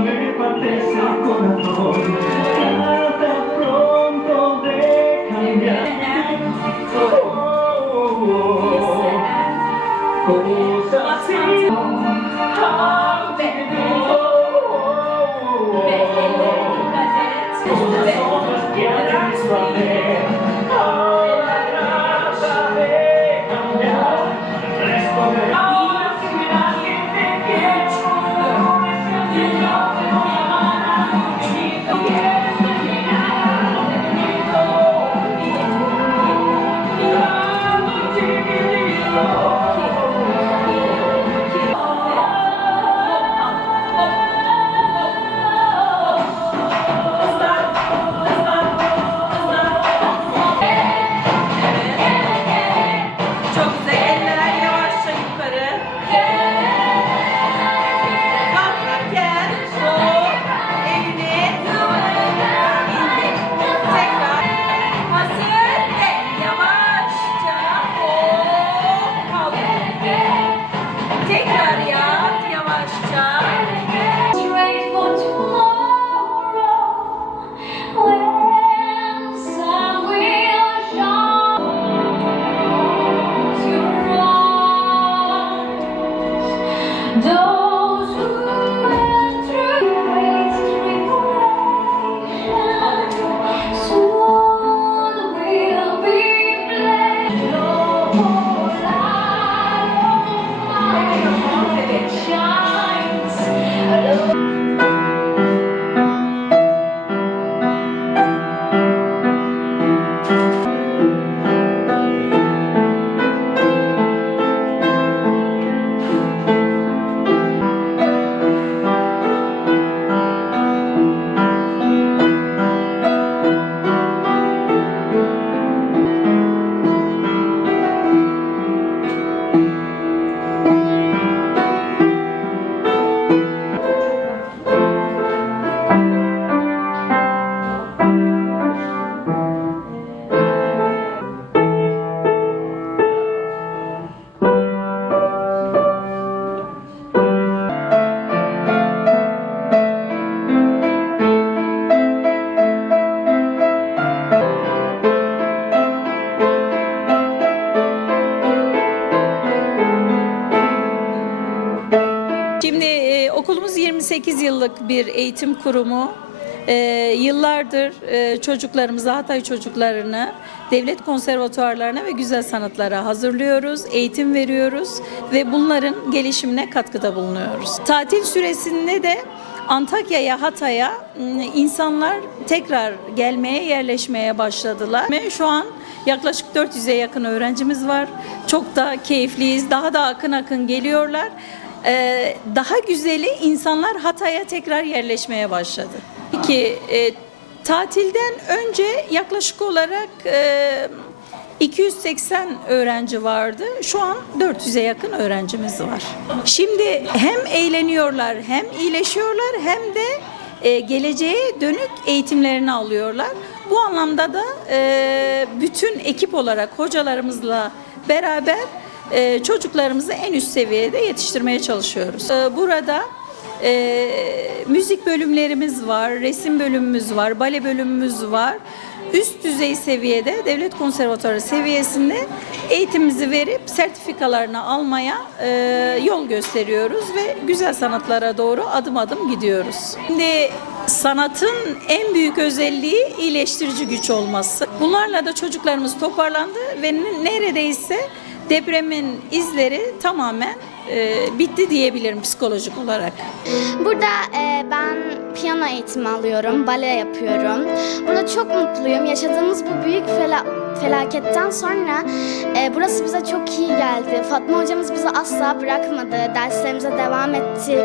me partes el corazón. Trata pronto de cambiar. Cosas así. Cosas que harán suave. 28 yıllık bir eğitim kurumu. E, yıllardır e, çocuklarımızı, Hatay çocuklarını devlet konservatuarlarına ve güzel sanatlara hazırlıyoruz, eğitim veriyoruz ve bunların gelişimine katkıda bulunuyoruz. Tatil süresinde de Antakya'ya, Hatay'a insanlar tekrar gelmeye, yerleşmeye başladılar. Ve şu an yaklaşık 400'e yakın öğrencimiz var. Çok da keyifliyiz. Daha da akın akın geliyorlar. Ee, daha güzeli insanlar Hatay'a tekrar yerleşmeye başladı. Peki e, tatilden önce yaklaşık olarak e, 280 öğrenci vardı. Şu an 400'e yakın öğrencimiz var. Şimdi hem eğleniyorlar, hem iyileşiyorlar, hem de e, geleceğe dönük eğitimlerini alıyorlar. Bu anlamda da e, bütün ekip olarak hocalarımızla beraber e, çocuklarımızı en üst seviyede yetiştirmeye çalışıyoruz. E, burada e, müzik bölümlerimiz var, resim bölümümüz var, bale bölümümüz var. Üst düzey seviyede devlet konservatuarı seviyesinde eğitimimizi verip sertifikalarını almaya e, yol gösteriyoruz ve güzel sanatlara doğru adım adım gidiyoruz. Şimdi sanatın en büyük özelliği iyileştirici güç olması. Bunlarla da çocuklarımız toparlandı ve neredeyse depremin izleri tamamen e, bitti diyebilirim psikolojik olarak. Burada e, ben piyano eğitimi alıyorum, bale yapıyorum. Burada çok mutluyum. Yaşadığımız bu büyük fela- felaketten sonra e, burası bize çok iyi geldi. Fatma hocamız bizi asla bırakmadı. Derslerimize devam ettik.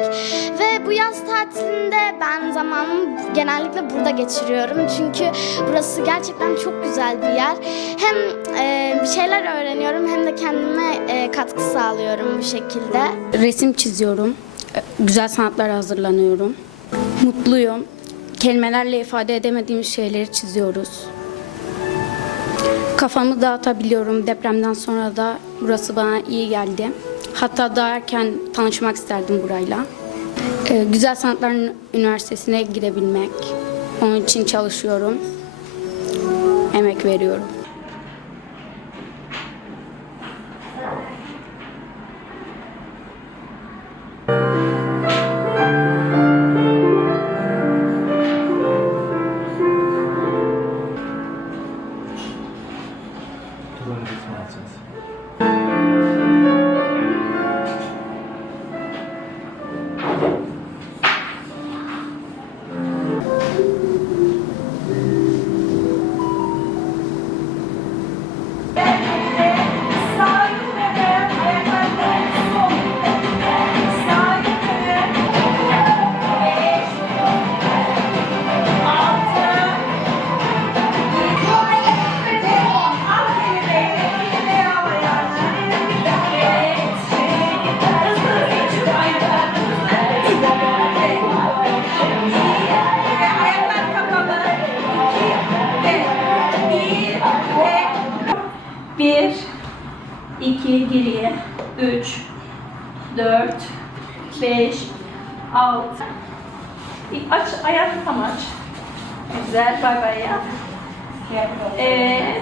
Ve bu yaz tatilinde ben zamanımı genellikle burada geçiriyorum. Çünkü burası gerçekten çok güzel bir yer. Hem e, bir şeyler öğreniyorum hem de kendime e, katkı sağlıyorum bu şekilde. Resim çiziyorum. Güzel sanatlara hazırlanıyorum. Mutluyum. Kelimelerle ifade edemediğimiz şeyleri çiziyoruz. Kafamı dağıtabiliyorum. Depremden sonra da burası bana iyi geldi. Hatta daha erken tanışmak isterdim burayla. Ee, Güzel Sanatlar Üniversitesi'ne girebilmek. Onun için çalışıyorum. Emek veriyorum. to learn these nonsense. 2, 3, 4, 5, 6. Aç, ayak tam aç. Güzel, bay bay yap. Evet.